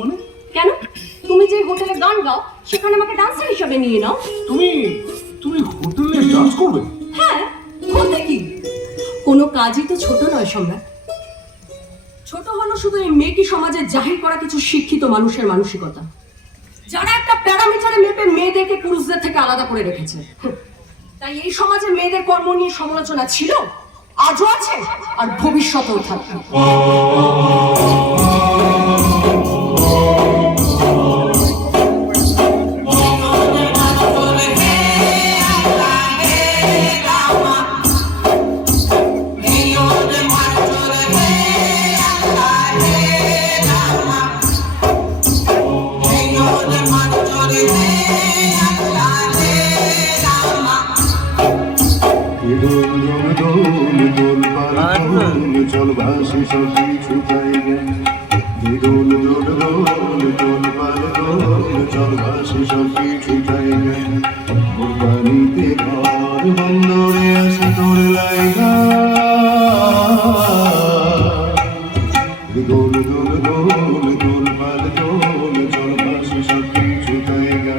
মানে? কেন? তুমি যে হোটেলে গান গাও সেখানে আমাকে ডান্সার হিসেবে নিয়ে নাও। তুমি হোটেলে ডান্স করবে? হ্যাঁ, বলতে কি? কোনো কাজই তো ছোট নয় সম্রাট। ছোট হলো শুধু এই মেয়েটি সমাজে জাহির করা কিছু শিক্ষিত মানুষের মানসিকতা, যারা একটা প্যারামিটারে মেপে মেয়েদেরকে পুরুষদের থেকে আলাদা করে রেখেছে। তাই এই সমাজে মেয়েদের কর্ম নিয়ে সমালোচনা ছিল, আজও আছে, আর ভবিষ্যতেও থাকবে। চল ভাসি সব কিছু জায়গা, দোল দোল দোল দোল পাল দোল, চল ভাসি সব কিছু জায়গা, কোরবানিতে ঘর বন্দরে আসে তোর লাইগা, দোল দোল দোল দোল পাল দোল, চল ভাসি সব কিছু জায়গা।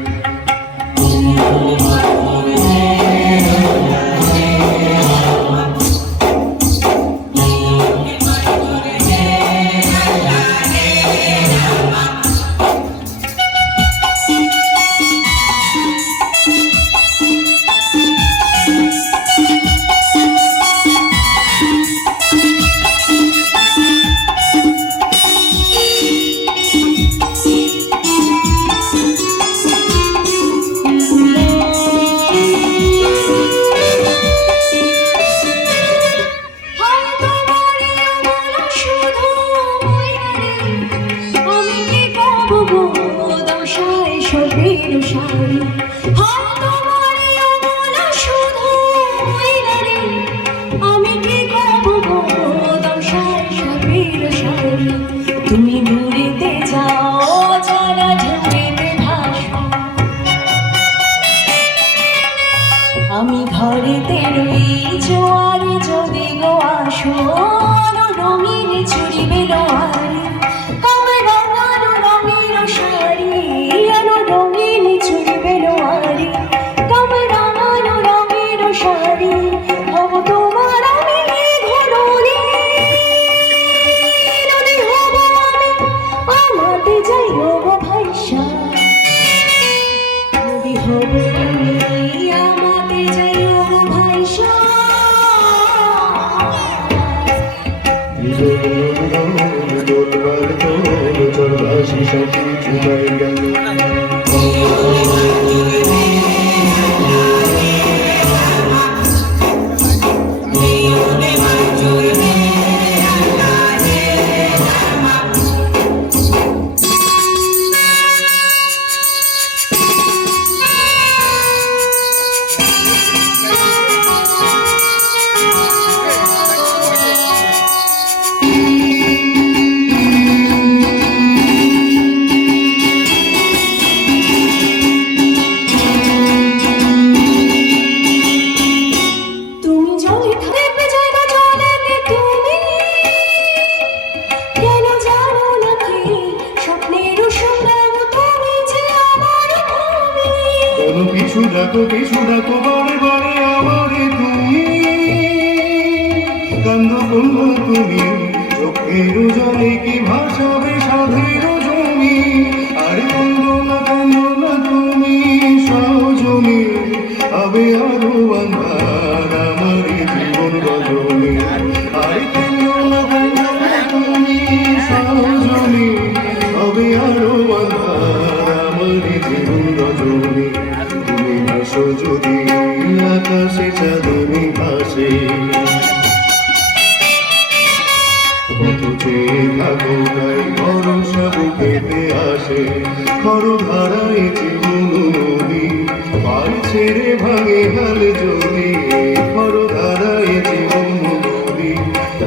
তুমি ঘুরিতে যাও যারা ঝুড়িতে ভাসো, আমি ঘরেতে রই জোয়ারে যদি গো আসো, রঙিন চুড়ি বেরোয়ারি কবে রঙানো রঙের শাড়ি, রঙিন চুড়ি বেরোয়ারি কবে রঙানো রঙের শাড়ি, হব তোমার আমি ধরুনি, হব আমি আমাতে যাই হব ভাইসা, নদী হব তুমি আমাতে যাই হব ভাইসা। দোল পাল দোল, চল ভাসি সব কিছু জায়গা। পিছু ডাকো বারে বারে আমারে তুমি, কান্দ বলবো তুমি, চোখের জলে কি ভাসাবে সাধের জমি, আরে কান্দ না তুমি সজনী, হবে আরো আন্ধার আমার জীবন রজনী, আরে কান্দ না তুমি সজনী, হবে আরো আন্ধার আমার জীবন রজনী, যদি আকাশে চাঁদনি ভাসে, কত চেয়ে থাকো তাই ভরসা বুকেতে আসে, খর ধারায় জীবন নদী, পাল ছেড়ে ভাঙে হাল যদি, খর ধারায় জীবন নদী,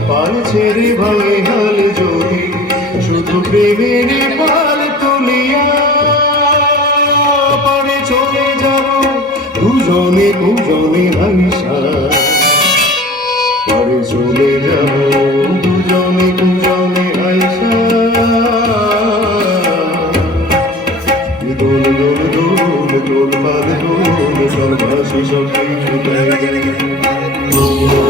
পাল ছেড়ে ভাঙে হাল যদি, শুধু প্রেমের পাল তুলিয়া পারে চলে যাব দুজনে দুজনে ভাইসা, পরে চলে যাব দুজনে দুজনে ভাইসা। দোল পাল দোল চল ভাসি সব কিছু জায়গায়